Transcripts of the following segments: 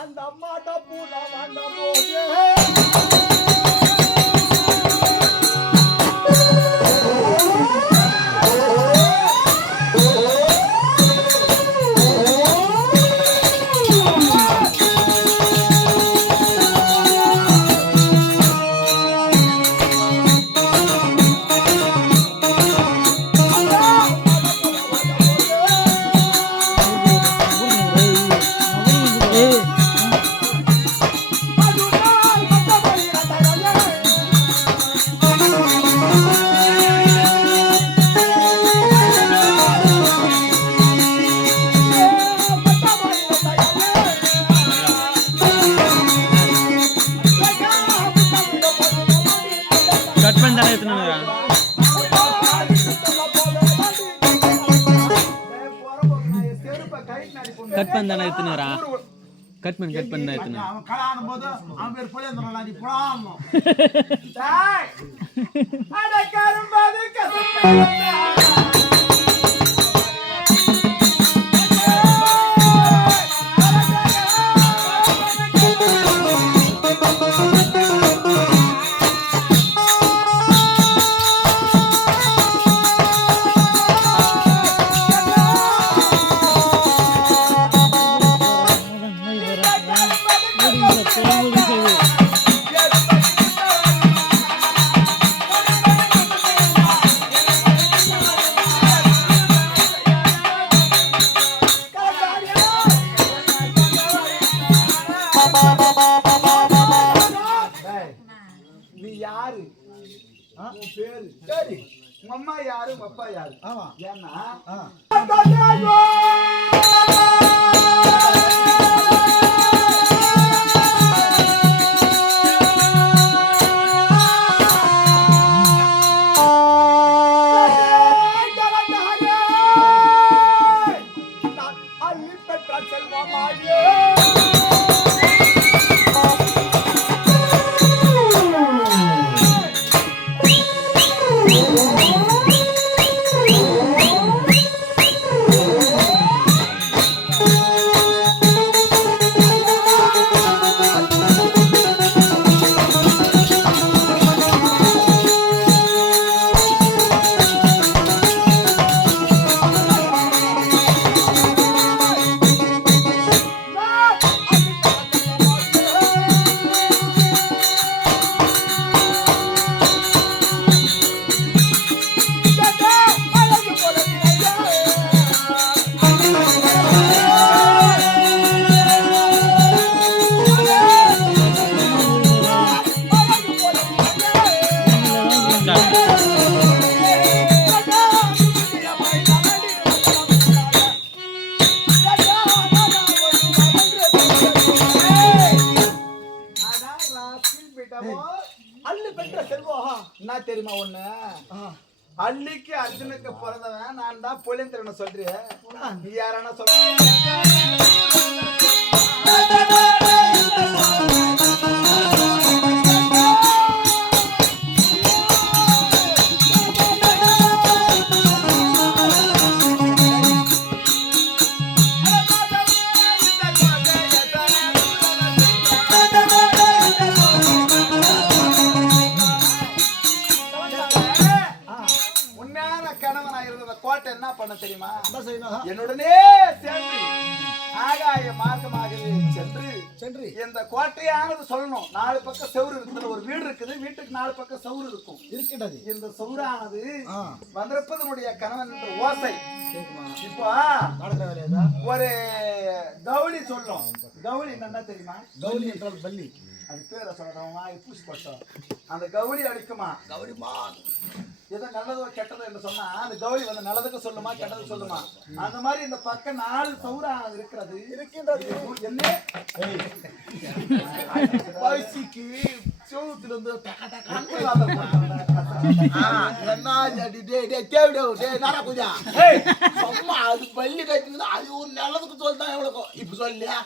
அந்த அம்மாட்ட பூரா வந்த போது கட் பண்ணானே எத்துனறா கட் பண்ண எத்துன அவன் கலாணும் போது அவன் பேர் புலேந்திரனா நீ புலாமோ டேய் அட கரும்பாது கசப்பா நீ யாரு உன் பேரு சரி உங்க அம்மா யாரு உங்க அப்பா யாரு ஆமா ஏன்னா அள்ளி பெற்ற செல்வமாயே என்ன தெரியுமா ஒண்ணு அள்ளிக்கு அர்ஜுனுக்கு பிறந்தவன் நான் தான் பொலியந்திரன் சொல்றேன் நீ யாரான கோட்டை என்ன பண்ண தெரியுமா என்னுடனே சேர்ந்து ஆகாய மார்க்கமாகவே சென்று இந்த கோட்டையானது சொல்லணும் 4 பக்கம் செவுரு இருக்குது ஒரு வீடு இருக்குது வீட்டுக்கு 4 பக்கம் செவுரு இருக்கும் இருக்கின்றது இந்த செவுரானது வந்திருப்பதனுடைய கணவன் என்ற ஓசை இப்போ ஒரு கவுளி சொல்லும் கவுளி என்ன தெரியுமா கவுளி என்றால் பள்ளி அது பேரை சொல்றவங்க பூசி பட்டோம் அந்த கவுளி அடிக்குமா கவுளிமா ஏதோ நல்லதோ கெட்டதோ என்று சொன்னா அந்த கௌரி வந்து நல்லதுக்கு சொல்லுமா கெட்டதுக்கு சொல்லுமா அந்த மாதிரி இந்த பக்கம் 4 சௌரா இருக்கிறது என்ன பைசிக்கு சோத்துல இருந்து அது பள்ளி கட்டினா அது ஒரு நல்லதுக்கு சொல்லிதான் எவ்வளவு இப்ப சொல்லியா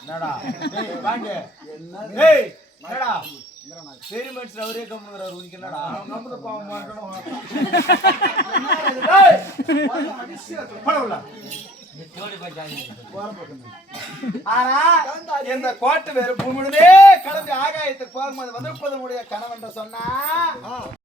என்னடா பெருமெட்ஸ் அவரே கம்முறாரு உனக்கு என்னடா நம்மள பாவம் மாட்டணும் ஆனா இந்த கோட்டை வேறு பூமியிலே கலந்து ஆகாயத்துக்கு போகும்போது வந்து கணவன் சொன்னா